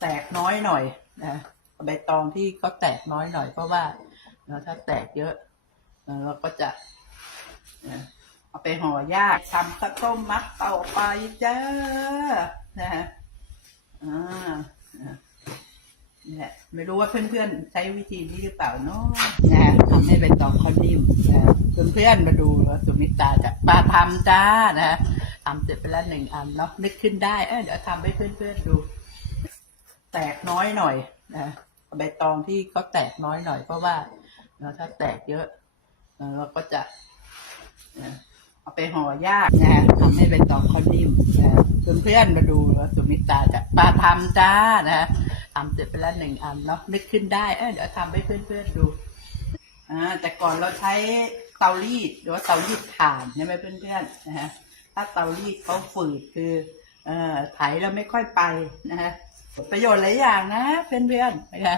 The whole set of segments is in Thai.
แตกน้อยหน่อยนะใบตองที่เขาแตกน้อยหน่อยเพราะว่าเอ่อถ้าแตกเยอะเราก็จะเอาไปห่อยากทำข้าวต้มมัดเต่าไปจ้านะฮะอ่านะเนี่ยไม่รู้ว่าเพื่อนๆใช้วิธีนี้หรือเปล่าเนาะนะฮะทำให้ใบตองเขานิ่มนะเพื่อนๆมาดูแล้วสุมิตาจะปาทำจ้านะฮะทำเสร็จไปแล้วหนึ่งอันเนาะนึกขึ้นได้เออเดี๋ยวทำให้เพื่อนๆดู ตกน้อยหน่อยนะใบตองที่เขาแตกน้อยหน่อย เพราะว่าเอ่อถ้าแตกเยอะเราก็จะเอ่อเอาไปห่อยากนะทำให้ใบตองเขานิ่มนะเพื่อนๆมาดูแล้วสุมิตาจะปาทำจ้านะทำเสร็จไปแล้วหนึ่งอันเนาะนึกขึ้นได้เออเดี๋ยวทำให้เพื่อนๆดูอ่าแต่ก่อนเราใช้เตารีดหรือว่าเตารีดถ่านใช่ไหมเพื่อนๆนะฮะถ้าเตารีดเขาฝืดคือเอ่อไถเราไม่ค่อยไปนะฮะ ประโยชน์หลายอย่างนะเพื่อนๆนะคะ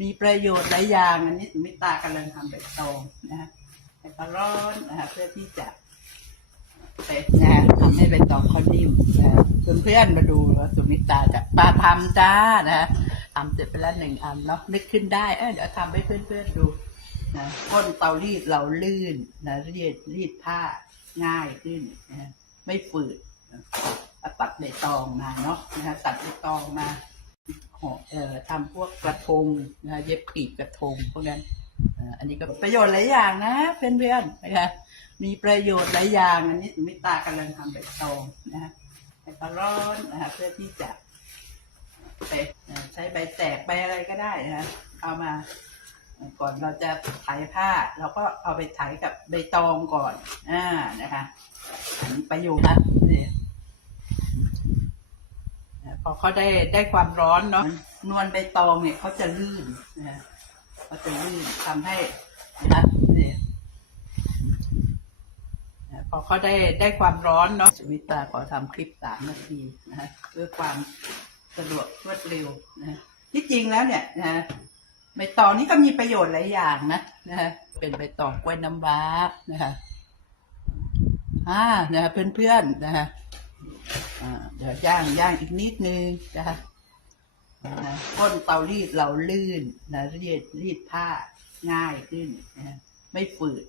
มีประโยชน์หลายอย่างอันนี้สมิตากำลังทำใบตองนะฮะใบตองร้อนนะคะเพื่อที่จะไปนะฮะทำให้ใบตองเขานิ่มนะเพื่อนๆมาดูแล้วสุมิตาจะปาทำจ้านะฮะทำเสร็จไปแล้วหนึ่งอันเนาะนึกขึ้นได้เออเดี๋ยวทำให้เพื่อนๆดูนะก้นเตารีดเราลื่นนะรีดรีดผ้าง่ายขึ้นนะฮะไม่ฝืดตัดใบตองมาเนาะนะฮะตัดใบตองมา ทำพวกกระทงนะเย็บปีกกระทงพวกนั้นอันนี้ก็ประโยชน์หลายอย่างนะเพื่อนๆนะคะมีประโยชน์หลายอย่างอันนี้มิตากำลังทำใบตองนะฮะใบตองร้อนนะคะเพื่อที่จะไปใช้ใบแตกใบอะไรก็ได้นะฮะเอามาก่อนเราจะไถผ้าเราก็เอาไปไถกับใบตองก่อนอ่านะคะอันนี้ประโยชน์นะนี่ พอเขาได้ได้ความร้อนเนาะนวลใบตองเนี่ยเขาจะลื่นนะเขาจะลื่นทำให้นะเนี่ยนะพอเขาได้ได้ความร้อนเนาะสวิตาขอทำคลิปสามนาทีนะฮะเพื่อความสะดวกรวดเร็วนะฮะที่จริงแล้วเนี่ยนะใบตองนี่ก็มีประโยชน์หลายอย่างนะนะฮะเป็นใบตองกล้วยน้ำว้านะคะอ่านะฮะเพื่อนๆนะฮะ เดี๋ยวย่างย่างอีกนิดนึงนะคะอ่าก้นเตารีดเราลื่นนะรีดรีดผ้าง่ายขึ้นนะไม่ฝืด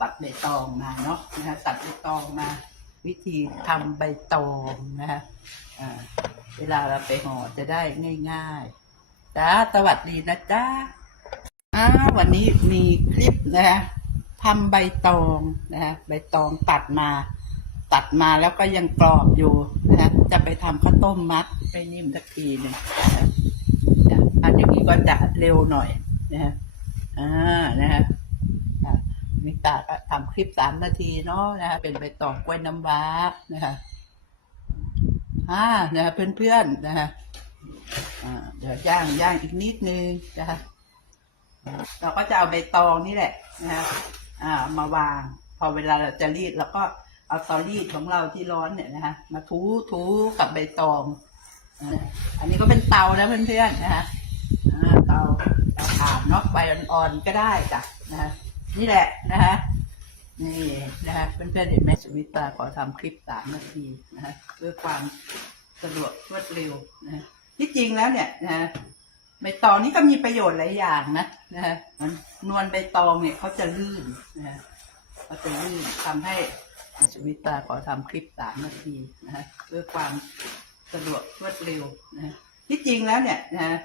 ตัดใบตองมาเนาะนะคะตัดใบตองมา วิธีทำใบตองนะคะเวลาเราไปห่อจะได้ง่ายๆจ้าสวัสดีนะจ้าอ่าวันนี้มีคลิปนะคะทำใบตองนะคะใบตองตัดมา ตัดมาแล้วก็ยังกรอบอยู่นะจะไปทำข้าวต้มมัดไม่นิ่มสักทีหนึ่งอันอย่างนี้ก็จะเร็วหน่อยนะฮะอ่านะฮะมิตาก็ทำคลิปสามนาทีเนาะนะฮะเป็นใบตองกล้วยน้ำว้านะฮะอ่านะฮะเพื่อนๆนะฮะเดี๋ยวย่างย่างอีกนิดนึงนะคะเราก็จะเอาใบตองนี่แหละนะฮะอ่ามาวาง พอเวลาเราจะรีดเราก็ เอาตอรี่ของเราที่ร้อนเนี่ยนะคะมาทูทูกับใบตองอันนี้ก็เป็นเตานะเพื่อนๆนะคะอ่าเตาเตาถ่านเนาะไฟอ่อนๆก็ได้จ้ะนะคะนี่แหละนะคะนี่นะคะเพื่อนๆเห็นไหมสวิตาขอทำคลิปสามนาทีนะคะเพื่อความสะดวกรวดเร็วนะที่จริงแล้วเนี่ยนะใบตองนี่ก็มีประโยชน์หลายอย่างนะนะคะนวลใบตองเนี่ยเขาจะลื่นนะคะเขาจะลื่นทำให้ ชวิตาขอทำคลิปสามนาทีนะฮะเพื่อความสะดวกรวดเร็วนะฮะที่จริงแล้วเนี่ยนะฮะ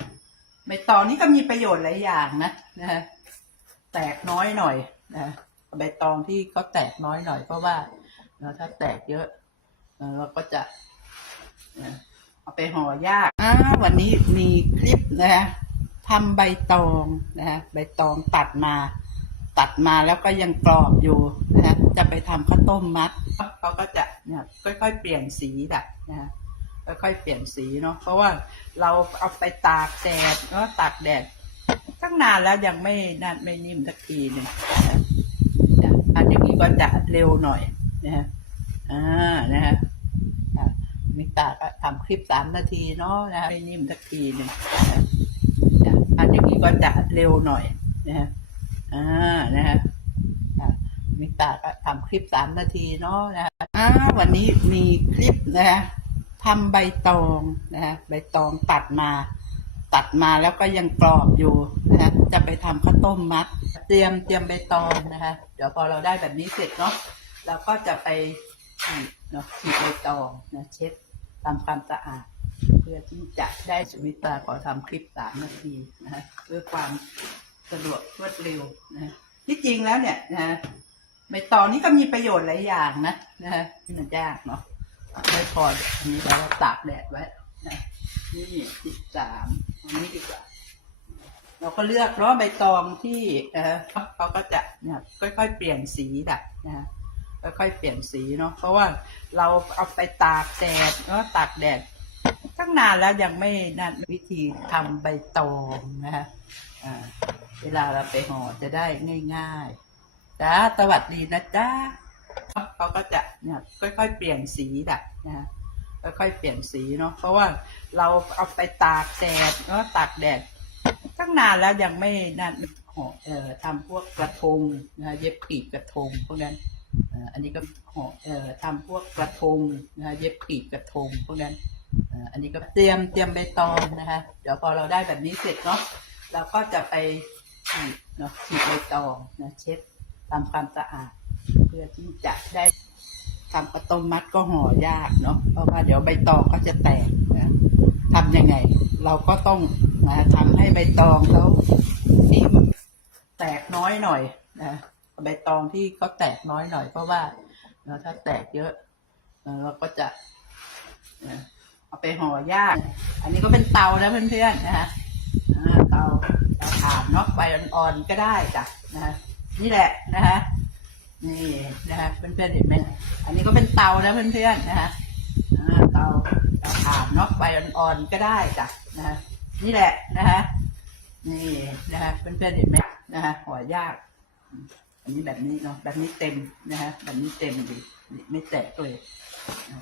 ใบตองนี่ก็มีประโยชน์หลายอย่างนะนะฮะแตกน้อยหน่อยนะฮะใบตองที่เขาแตกน้อยหน่อยเพราะว่าเอ่อถ้าแตกเยอะเราก็จะเอ่อเอาไปห่อยากอ่าวันนี้มีคลิปนะฮะทำใบตองนะฮะใบตองตัดมา ตัดมาแล้วก็ยังกรอบอยู่ นะจะไปทำข้าวต้มมัดเขาก็จะเนี่ยค่อยๆเปลี่ยนสีแบบนะฮะค่อยๆเปลี่ยนสีเนาะเพราะว่าเราเอาไปตากแดดเนาะตากแดดตั้งนานแล้วยังไม่นั่นไม่นิ่มสักทีหนึ่งนะนะอันอย่างนี้ก็จะเร็วหน่อยนะฮะอ่านะฮะมิตาก็ทำคลิปสามนาทีเนาะนะฮะไม่นิ่มสักทีหนึ่งนะนะอันอย่างนี้ก็จะเร็วหน่อยนะฮะอ่านะฮะ มิตาก็ทำคลิปสามนาทีเนาะนะฮะอ่าวันนี้มีคลิปนะฮะทำใบตองนะฮะใบตองตัดมา ตัดมาแล้วก็ยังกรอบอยู่นะฮะจะไปทำข้าวต้มมัด เตรียมเตรียมใบตองนะคะ เดี๋ยวพอเราได้แบบนี้เสร็จเนาะเราก็จะไปฉีดเนาะฉีดใบตองนะเช็ดทำความสะอาดเพื่อที่จะได้สวิตตาขอทำคลิปสามนาทีนะฮะเพื่อความสะดวกรวดเร็วนะฮะที่จริงแล้วเนี่ยนะฮะ ใบตองนี่ก็มีประโยชน์หลายอย่างนะนะฮะมันยากเนาะไม่พออันนี้เราตากแดดไว้นะนี่สิบสามอันนี้ดีกว่า เราก็เลือกเพราะใบตองที่เออเขาก็จะเนี่ยค่อยๆเปลี่ยนสีดับนะฮะค่อยๆเปลี่ยนสีเนาะเพราะว่าเราเอาไปตากแดดเนาะตากแดดตั้งนานแล้วยังไม่นั่นวิธีทำใบตองนะฮะเวลาเราไปห่อจะได้ง่าย ๆ จ้าสวัสดีนะจ้าเขาก็จะเนี่ยค่อย ๆ เปลี่ยนสีดับนะฮะค่อยๆเปลี่ยนสีเนาะเพราะว่าเราเอาไปตากแดดเนาะตากแดดตั้งนานแล้วยังไม่นั่นห่อเอ่อทำพวกกระทงนะเย็บกลีบกระทงพวกนั้นอันนี้ก็ห่อเอ่อทำพวกกระทงนะเย็บกลีบกระทงพวกนั้นอันนี้ก็เตรียมเตรียมใบตองนะคะ เดี๋ยวพอเราได้แบบนี้เสร็จเนาะเราก็จะไปฉีดเนาะฉีดใบตองนะเช็ด ทำความสะอาด เพื่อที่จะได้ทำกระต้มมัดก็ห่อยากเนาะเพราะว่าเดี๋ยวใบตองก็จะแตกนะทำยังไง เราก็ต้องนะทำให้ใบตองเขาที่มแตกน้อยหน่อยนะใบตองที่เขาแตกน้อยหน่อย เพราะว่าเนอะถ้าแตกเยอะเราก็จะเอาไปห่อยาก อันนี้ก็เป็นเตานะเพื่อนๆนะฮะเตาเตาถ่านเนาะไฟอ่อนๆก็ได้จ้ะนะฮะ นี่แหละนะฮะนี่นะฮะเพื่อนๆเห็นไหมอันนี้ก็เป็นเตานะเพื่อนๆนะฮะเตาเตาถ่านเนาะไฟอ่อนๆก็ได้จ้ะนะฮะนี่แหละนะฮะนี่นะฮะเพื่อนๆเห็นไหมนะฮะห่อยาก อันนี้แบบนี้เนาะแบบนี้เต็มนะฮะแบบนี้เต็มดีไม่แตกเลย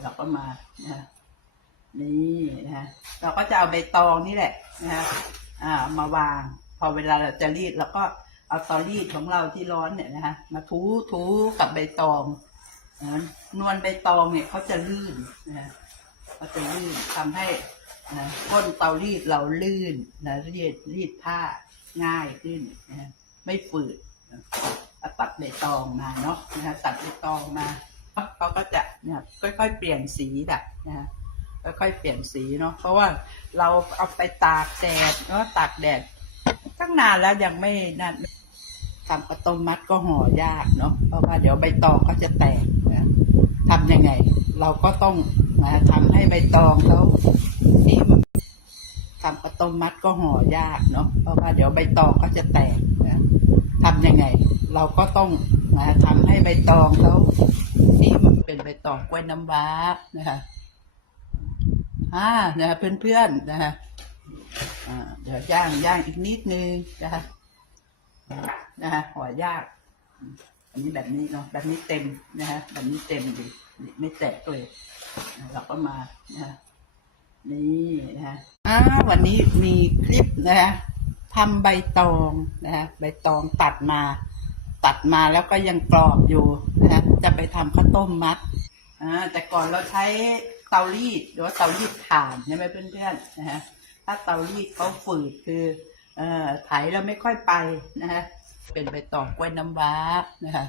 เราก็มานะฮะนี่นะฮะเราก็จะเอาใบตองนี่แหละนะฮะอ่ามาวาง พอเวลาเราจะรีดเราก็ เอาตอรีดของเราที่ร้อนเนี่ยนะฮะมาทูทูกับใบตองนวลใบตองเนี่ยเขาจะลื่นนะฮะเขาจะลื่นทำให้นะก้นเตารีดเราลื่นนะรีดรีดผ้าง่ายขึ้นนะฮะไม่ฝืดตัดใบตองมาเนาะนะตัดใบตองมาเขาก็จะเนี่ยค่อยๆเปลี่ยนสีดับนะฮะค่อยๆเปลี่ยนสีเนาะเพราะว่าเราเอาไปตากแดดเนาะตากแดดตั้งนานแล้วยังไม่นั่น ทำกระต้มมัดก็ห่อยากเนาะเพราะว่าเดี๋ยวใบตองเขาจะแตกนะทำยังไง เราก็ต้องนะทำให้ใบตองเขาที่มทำกระต้มมัดก็ห่อยากเนาะเพราะว่าเดี๋ยวใบตองเขาจะแตกนะทำยังไง เราก็ต้องนะทำให้ใบตองเขาที่มเป็นใบตองกล้วยน้ำว้านะคะอ่านะเพื่อนๆนะคะอ่าเดี๋ยวย่างย่างอีกนิดนึงนะคะ นะคะหัวยาก อันนี้แบบนี้เนาะแบบนี้เต็มนะคะแบบนี้เต็มดีไม่แตกเลยเราก็มานะคะนี่นะคะอ่าวันนี้มีคลิปนะคะทำใบตองนะคะใบตองตัดมา ตัดมาแล้วก็ยังกรอบอยู่นะคะจะไปทำข้าวต้มมัดอ่าแต่ก่อนเราใช้เตารีดหรือว่าเตารีดถ่านใช่ไหมเพื่อนๆนะฮะถ้าเตารีดเขาฝืดคือ ไถแล้วไม่ค่อยไปนะฮะเป็นใบตอกล้วยน้ำว้านะคะ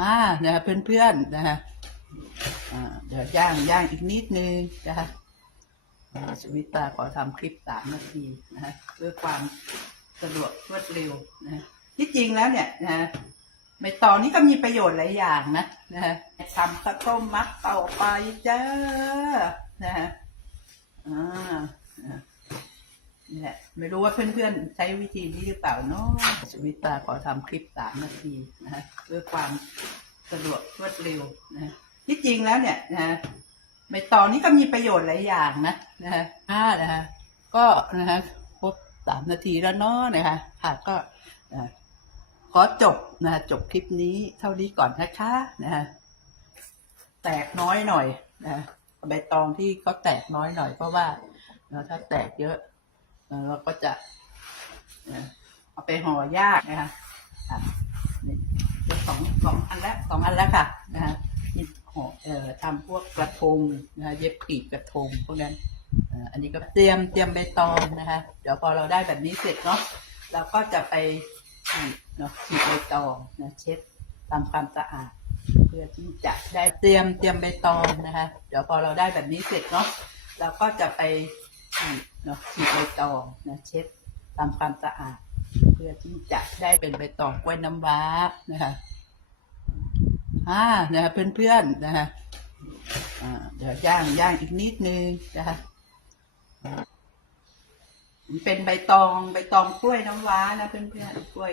อ่านะะเพื่อนๆนะฮะเดี๋ยวย่างย่างอีกนิดนึงนะคะอ่าชวิตาขอทำคลิปสามนาทีนะฮะเพื่อความสะดวกรวดเร็วนะฮะที่จริงแล้วเนี่ยนะฮะใบตองนี่ก็มีประโยชน์หลายอย่างนะนะฮะทำข้าวต้มมัดเต่าไปจ้านะฮะอ่า แหละ ไม่รู้ว่าเพื่อนๆ ใช้วิธีนี้หรือเปล่าเนาะสวิตาขอทำคลิปสามนาทีนะฮะเพื่อความสะดวกรวดเร็วนะฮะที่จริงแล้วเนี่ยนะฮะใบตองนี่ก็มีประโยชน์หลายอย่างนะนะฮะอ่านะฮะก็นะฮะครบสามนาทีแล้วเนาะนะคะค่ะก็นะขอจบนะจบคลิปนี้เท่านี้ก่อนนะคะนะฮะแตกน้อยหน่อยนะใบตองที่เขาแตกน้อยหน่อยเพราะว่าถ้าแตกเยอะ เราก็จะเอาไปห่อยากนะคะอะนี่เป็นสองสองอันแล้วสองอันแล้วค่ะนะฮะนี่ห่อเอ่อทำพวกกระทงนะคะเย็บปีกกระทงพวกนั้นอันนี้ก็เตรียมเตรียมใบตองนะคะ เดี๋ยวพอเราได้แบบนี้เสร็จเนาะเราก็จะไปฉีดเนาะฉีดใบตองนะเช็ดทำความสะอาด เพื่อที่จะได้เตรียมเตรียมใบตองนะคะ เดี๋ยวพอเราได้แบบนี้เสร็จเนาะเราก็จะไปฉีด เนาะฉีดใบตองนะเช็ดทำความสะอาด เพื่อที่จะได้เป็นใบตองกล้วยน้ำว้านะคะอ่านะคะเพื่อนๆนะคะเดี๋ยวย่างย่างอีกนิดนึงนะคะเป็นใบตองใบตองกล้วยน้ำว้านะเพื่อนๆกล้วย